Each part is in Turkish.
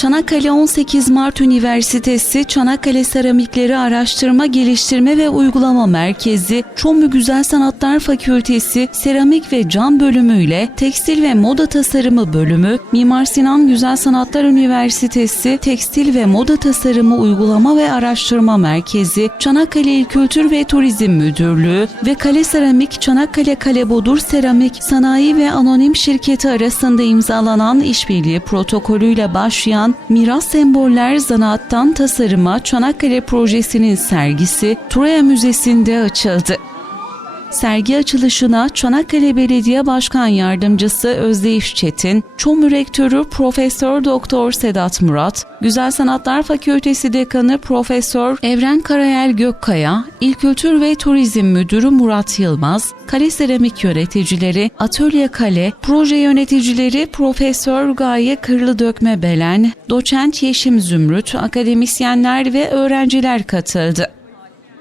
Çanakkale 18 Mart Üniversitesi Çanakkale Seramikleri Araştırma, Geliştirme ve Uygulama Merkezi, Çomlu Güzel Sanatlar Fakültesi Seramik ve Cam bölümü ile Tekstil ve Moda Tasarımı bölümü, Mimar Sinan Güzel Sanatlar Üniversitesi Tekstil ve Moda Tasarımı Uygulama ve Araştırma Merkezi, Çanakkale İl Kültür ve Turizm Müdürlüğü ve Kale Seramik Çanakkale Kale Bodur Seramik Sanayi ve Anonim Şirketi arasında imzalanan işbirliği protokolüyle başlayan Miras Semboller Zanaattan Tasarıma Çanakkale Projesi'nin sergisi Troya Müzesi'nde açıldı. Sergi açılışına Çanakkale Belediye Başkan Yardımcısı Özdeyiş Çetin, ÇOMU Rektörü Profesör Doktor Sedat Murat, Güzel Sanatlar Fakültesi Dekanı Profesör Evren Karayel Gökkaya, İl Kültür ve Turizm Müdürü Murat Yılmaz, Kale Seramik yöneticileri, Atölye Kale, proje yöneticileri Profesör Gaye Kırlı Dökme Belen, Doçent Yeşim Zümrüt, akademisyenler ve öğrenciler katıldı.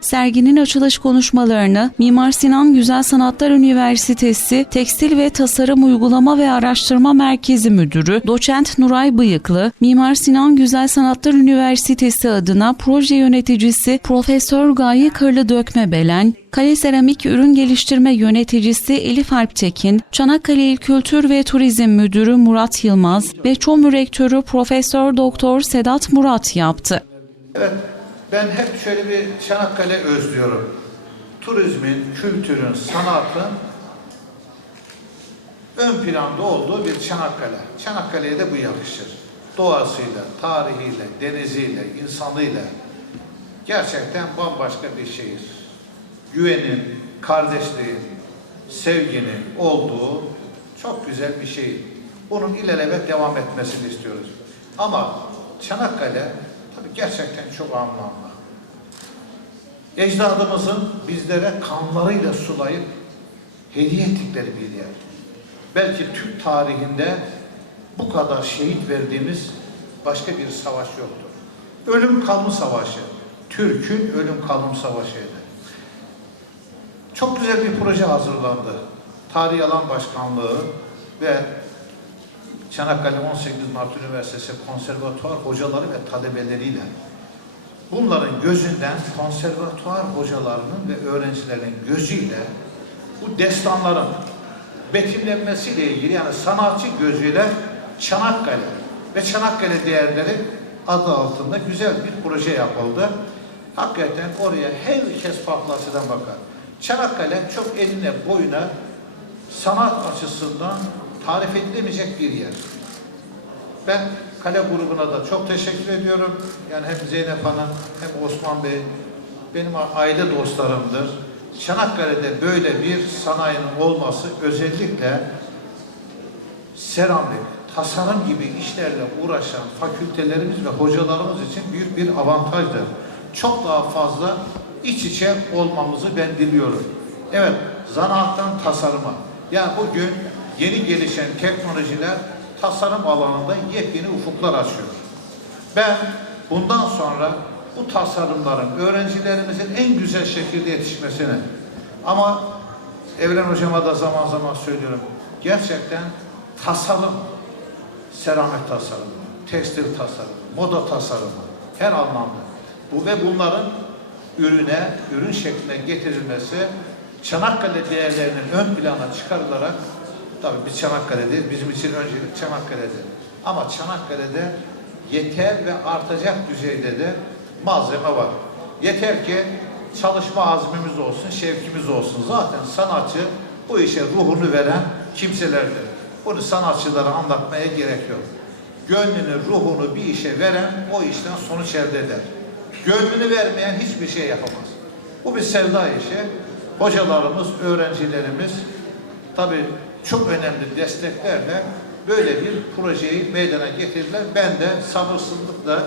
Serginin açılış konuşmalarını Mimar Sinan Güzel Sanatlar Üniversitesi Tekstil ve Tasarım Uygulama ve Araştırma Merkezi Müdürü Doçent Nuray Bıyıklı, Mimar Sinan Güzel Sanatlar Üniversitesi adına proje yöneticisi Profesör Gaye Kırlı Dökme Belen, Kale Seramik Ürün Geliştirme Yöneticisi Elif Alptekin, Çanakkale İl Kültür ve Turizm Müdürü Murat Yılmaz ve ÇOMÜ Rektörü Profesör Doktor Sedat Murat yaptı. Evet, ben hep şöyle bir Çanakkale özlüyorum. Turizmin, kültürün, sanatın ön planda olduğu bir Çanakkale. Çanakkale'ye de bu yakışır. Doğasıyla, tarihiyle, deniziyle, insanıyla gerçekten bambaşka bir şehir. Güvenin, kardeşliğin, sevginin olduğu çok güzel bir şehir. Bunun ilelebet devam etmesini istiyoruz. Ama Çanakkale tabii gerçekten çok anlamlı. Ecdadımızın bizlere kanlarıyla sulayıp hediye ettikleri bir yer. Belki Türk tarihinde bu kadar şehit verdiğimiz başka bir savaş yoktur. Ölüm kalım savaşı. Türk'ün ölüm kalım savaşıydı. Çok güzel bir proje hazırlandı. Tarih Alan Başkanlığı ve Çanakkale 18 Mart Üniversitesi konservatuvar hocaları ve talebeleriyle bunların gözünden konservatuvar hocalarının ve öğrencilerin gözüyle bu destanların betimlenmesiyle ilgili yani sanatçı gözüyle Çanakkale ve Çanakkale değerleri adı altında güzel bir proje yapıldı. Hakikaten oraya herkes farklı açıdan bakar. Çanakkale çok eline boyuna sanat açısından tarif edilemeyecek bir yer. Ben Kale grubuna da çok teşekkür ediyorum. Yani hem Zeynep Hanım hem Osman Bey benim aile dostlarımdır. Çanakkale'de böyle bir sanayinin olması özellikle seramik, tasarım gibi işlerle uğraşan fakültelerimiz ve hocalarımız için büyük bir avantajdır. Çok daha fazla iç içe olmamızı ben diliyorum. Evet, zanaattan tasarıma. Yani bugün yeni gelişen teknolojiler tasarım alanında yepyeni ufuklar açıyor. Ben bundan sonra bu tasarımların öğrencilerimizin en güzel şekilde yetişmesini ama Evren Hocama da zaman zaman söylüyorum. Gerçekten tasarım, seramik tasarımı, tekstil tasarımı, moda tasarımı her anlamda. Bu ve bunların ürüne, ürün şekline getirilmesi Çanakkale değerlerinin ön plana çıkarılarak Tabii biz Çanakkale'deyiz. Bizim için öncelik Çanakkale'de. Ama Çanakkale'de yeter ve artacak düzeyde de malzeme var. Yeter ki çalışma azmimiz olsun, şevkimiz olsun. Zaten sanatçı bu işe ruhunu veren kimselerdir. Bunu sanatçılara anlatmaya gerek yok. Gönlünü, ruhunu bir işe veren o işten sonuç elde eder. Gönlünü vermeyen hiçbir şey yapamaz. Bu bir sevda işi. Hocalarımız, öğrencilerimiz tabii çok önemli desteklerle böyle bir projeyi meydana getirdiler. Ben de sabırsızlıkla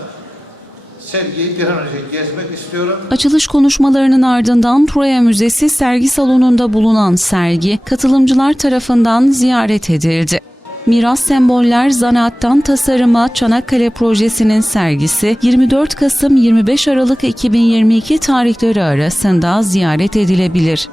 sergiyi bir an önce gezmek istiyorum. Açılış konuşmalarının ardından Troya Müzesi sergi salonunda bulunan sergi katılımcılar tarafından ziyaret edildi. Miras Semboller Zanaattan Tasarıma Çanakkale Projesi'nin sergisi 24 Kasım 25 Aralık 2022 tarihleri arasında ziyaret edilebilir.